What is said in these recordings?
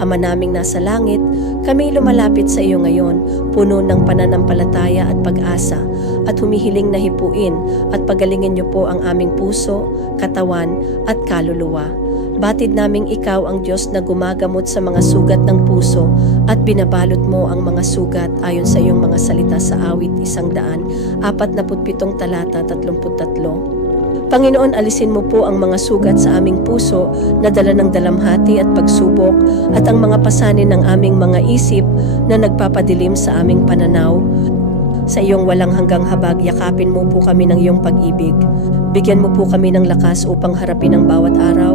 Ama naming nasa langit, kami lumalapit sa iyo ngayon, puno ng pananampalataya at pag-asa, at humihiling na hipuin at pagalingin niyo po ang aming puso, katawan at kaluluwa. Batid naming ikaw ang Diyos na gumagamot sa mga sugat ng puso at binabalot mo ang mga sugat ayon sa iyong mga salita sa awit 147 talata 33. Panginoon, alisin mo po ang mga sugat sa aming puso na dala ng dalamhati at pagsubok at ang mga pasanin ng aming mga isip na nagpapadilim sa aming pananaw. Sa iyong walang hanggang habag, yakapin mo po kami ng iyong pag-ibig. Bigyan mo po kami ng lakas upang harapin ang bawat araw,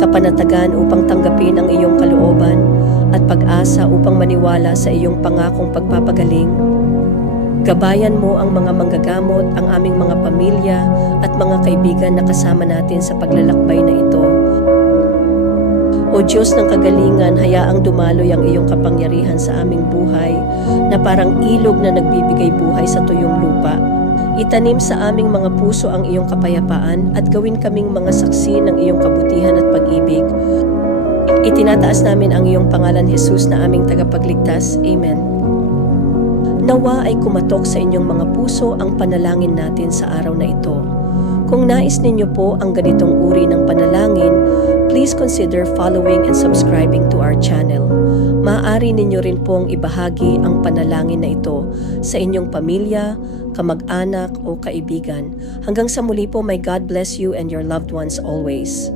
kapanatagan upang tanggapin ang iyong kalooban, at pag-asa upang maniwala sa iyong pangakong pagpapagaling. Gabayan mo ang mga manggagamot, ang aming mga pamilya at mga kaibigan na kasama natin sa paglalakbay na ito. O Diyos ng kagalingan, hayaang dumaloy ang iyong kapangyarihan sa aming buhay na parang ilog na nagbibigay buhay sa tuyong lupa. Itanim sa aming mga puso ang iyong kapayapaan at gawin kaming mga saksi ng iyong kabutihan at pag-ibig. Itinataas namin ang iyong pangalan, Jesus, na aming tagapagligtas. Amen. Nawa ay kumatok sa inyong mga puso ang panalangin natin sa araw na ito. Kung nais ninyo po ang ganitong uri ng panalangin, please consider following and subscribing to our channel. Maaari ninyo rin pong ibahagi ang panalangin na ito sa inyong pamilya, kamag-anak o kaibigan. Hanggang sa muli po, may God bless you and your loved ones always.